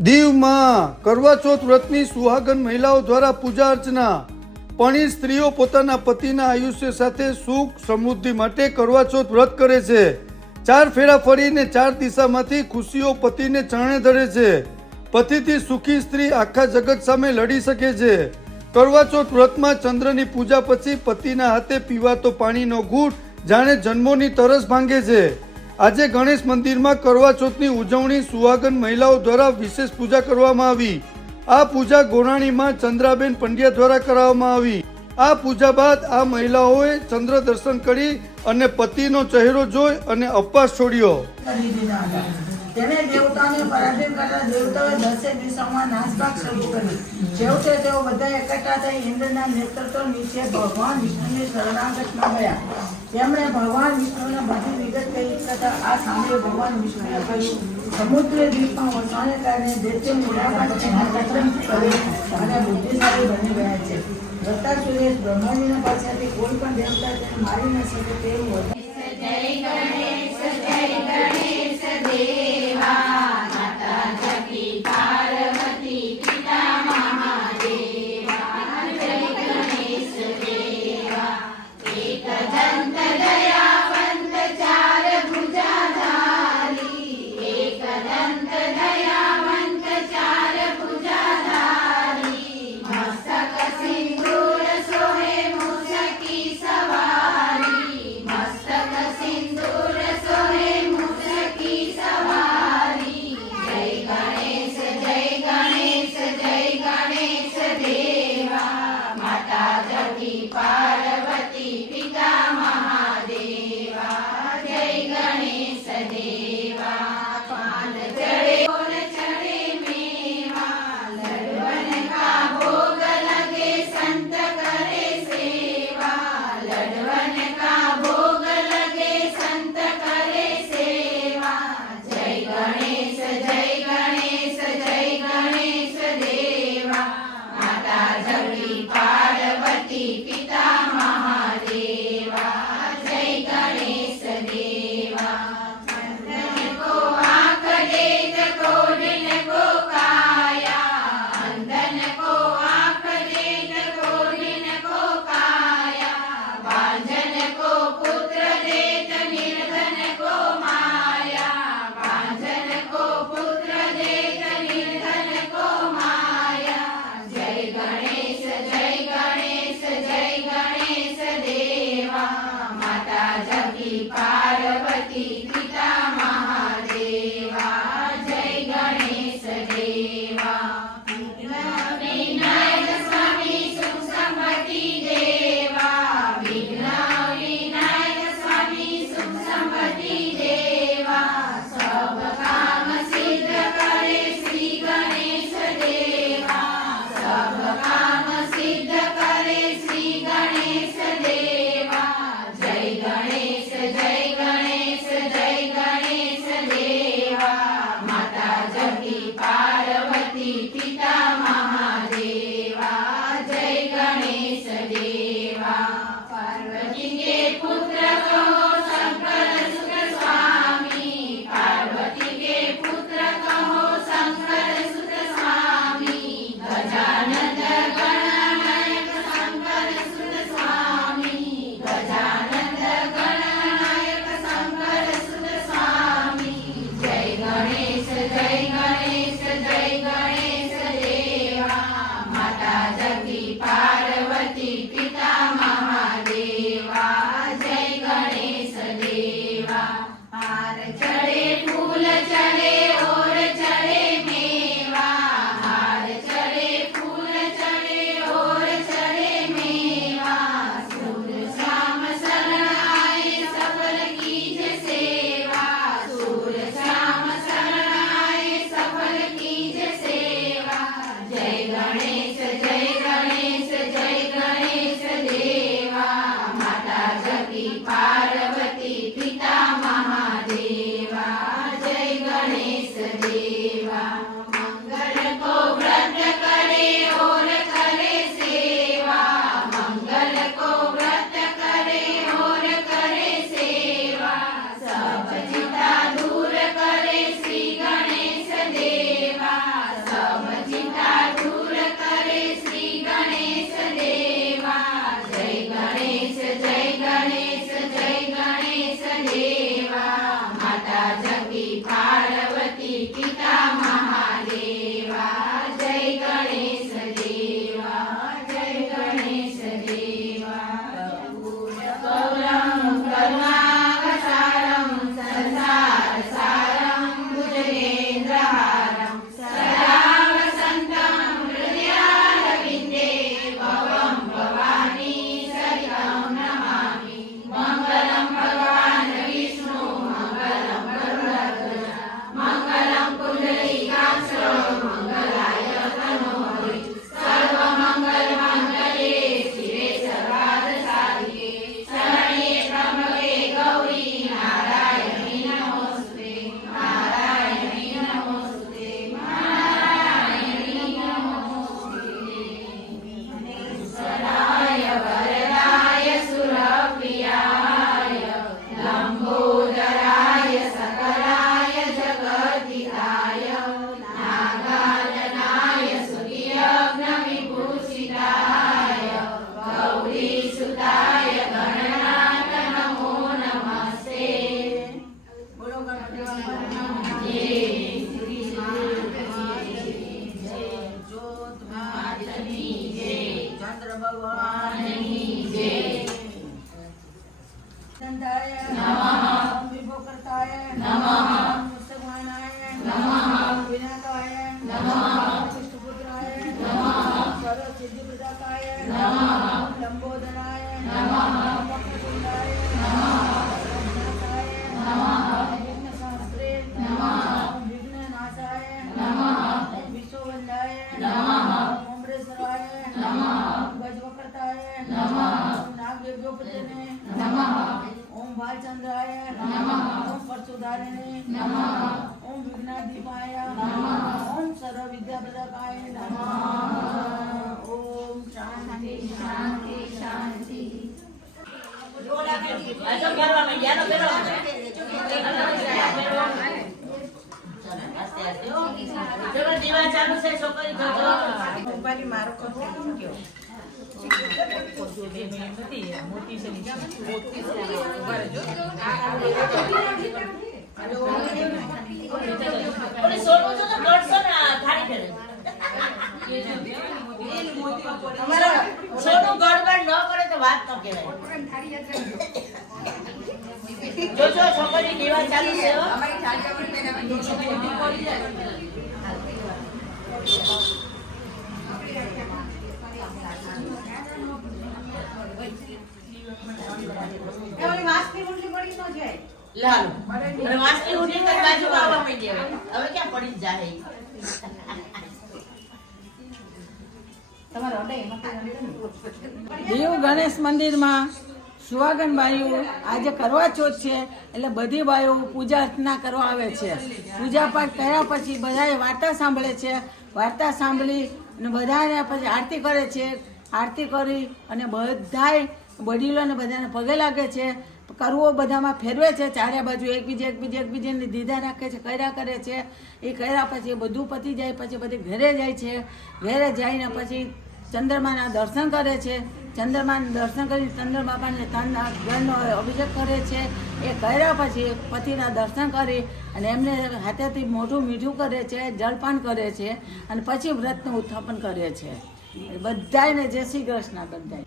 દીવમાં કરવા ચોથ વ્રતની સુહાગન મહિલાઓ દ્વારા પૂજા અર્ચના. પરણિત સ્ત્રીઓ પોતાના પતિના આયુષ્ય સાથે સુખ સમૃદ્ધિ માટે કરવા ચોથ વ્રત કરે છે. 4 ફેરા ફરીને 4 દિશામાંથી ખુશીઓ પતિને ચરણે ધરે છે. પતિથી સુખી સ્ત્રી આખા જગત સામે લડી શકે છે. કરવા ચોથ વ્રતમાં ચંદ્રની પૂજા પછી પતિના હાથે પીવાતો પાણીનો ઘૂંટ જાણે જન્મોની તરસ ભાંગે છે. આજે ગણેશ મંદિરમાં કરવા ચોથની ઉજવણી સુહાગન મહિલાઓ દ્વારા વિશેષ પૂજા કરવામાં આવી. આ પૂજા ગોરાણીમાં ચંદ્રાબેન પંડ્યા દ્વારા કરાવવામાં આવી. આ પૂજા બાદ આ મહિલાઓએ ચંદ્ર દર્શન કરી અને પતિનો ચહેરો જોઈ અને અપવાસ છોડ્યો. તેને દેવતાને પરાધીન કરતા દેવતાઓએ 10 દિશામાં નાસભાગ શરૂ કરી. છેવટે તેઓ બધા એકઠા થઈ ઇન્દ્રના નેતૃત્વ નીચે ભગવાન વિષ્ણુની શરણાગતમાં ગયા. તેમણે ભગવાન વિષ્ણુને બધી વિગત કહી તથા આ સાંભળી ભગવાન વિષ્ણુએ કહ્યું, સમુદ્ર દ્વીપમાં વસવાને કારણે દૈત્ય મુલાકાત તેના તત્વ કરી અને બુદ્ધિશાળી બની ગયા છે. વૃત્તાસુરે બ્રહ્માજીના પાસેથી કોઈ પણ દેવતા તેને મારી ન શકે તેવું હતું. જય ગણેશ દેવા માતા જગી પાર્વતી પિતા મહાદેવા. જય ગણેશ દેવા એક દંત દયાવંત ચાર ભુજાધારી. એક દંત દયાવંત ચાર ભુજાધારી. મસ્તક સિંદૂર સોહે મૂષકી સવારી. મસ્તક સિંદૂર સોહે મૂષકી સવારી. જય ગણેશ દેવા માતા જગી પાર્વતી પિતા મહાદેવા. જય ગણેશ દેવા પાન ચડે ફૂલ ચડે મેવા. લડવન કા ભોગ લગે સંત કરે સેવા. લડવન કા ભોગ લગે સંત કરે સેવા. જય ગણેશ દેવા માતા જગી પાર્વતી પિતા મહાદેવા. જય ગણેશ દેવા ચંદન કો આંખ દેત કોડિન કો કાયા. અંધન કો આંખ દેત કોડિન કો કાયા. બાંझन को पुत्र देत निर्धन को माया. बांझन को पुत्र देत निर्धन को माया. जय गणेश देवा माता जगી पार्वती પિતા મહાદેવા. જય ગણેશ દેવા વિનાયક સ્વામી સુખ સંપત્તિ દેવા. વિઘ્ન વિનાયક સ્વામી સુખ સંપત્તિ દેવા. સબ કામ સિદ્ધ કરે શ્રી ગણેશ દેવા. સબ કામ સિદ્ધ કરે શ્રી ગણેશ દેવા. જય ગણેશ विभोकर्ताय नमः ओम विभोकर्ताय नमः ओम मुस्तगवानाय नमः विनाकाय नमः विष्णुपुत्राय नमः सर्व सिद्धिप्रदाताय नमः लंबोदराय नमः वक्रतुंडाय नमः विघ्नाय नमः विघ्नशास्त्रे नमः विघ्ननाशाय नमः विश्ववंदाय नमः ओमरेश्वराय नमः गजवक्रताय नमः नागयज्ञोपतने नमः ओम बालचंद्राय नमः ओम परशुधारिणे नमः ओम विघ्नाधिपाय नमः ओम सर्व विद्याप्रदाय नमः ओम शांति शांति शांति મોબાઈલ મારો કંપની ગયો મોટી સોનું ગડબડ ન કરે તો વાત ન કહેવાય. જોજો છોકરી દીવા ચાલુ છે હો. લાલો અને વાસની ઉઠી તો બાજુમાં આવવા માંડી હવે ક્યાં પડી જ જાય. દીવ ગણેશ મંદિરમાં સુહાગન બાઈઓ આજે કરવા ચોથ છે એટલે બધી બાઈઓ પૂજા અર્ચના કરવા આવે છે. પૂજા પાઠ કર્યા પછી બધાએ વાર્તા સાંભળે છે. વાર્તા સાંભળી અને બધાને પછી આરતી કરે છે. આરતી કરી અને બધાય વડીલોને બધાને પગે લાગે છે. કરવો બધામાં ફેરવે છે. ચારે બાજુ એકબીજાને દીધા રાખે છે, કર્યા કરે છે. એ કર્યા પછી એ બધું પતી જાય પછી બધી ઘરે જાય છે. ઘરે જઈને પછી ચંદ્રમાના દર્શન કરે છે. ચંદ્રમાના દર્શન કરી ચંદ્ર બાપાને ગણનો અભિષેક કરે છે. એ કર્યા પછી પતિના દર્શન કરી અને એમને હાથેથી મોઢું મીઠું કરે છે, જળપાન કરે છે અને પછી વ્રતનું ઉત્થાપન કરે છે. બધાને જય શ્રી કૃષ્ણ. બધાય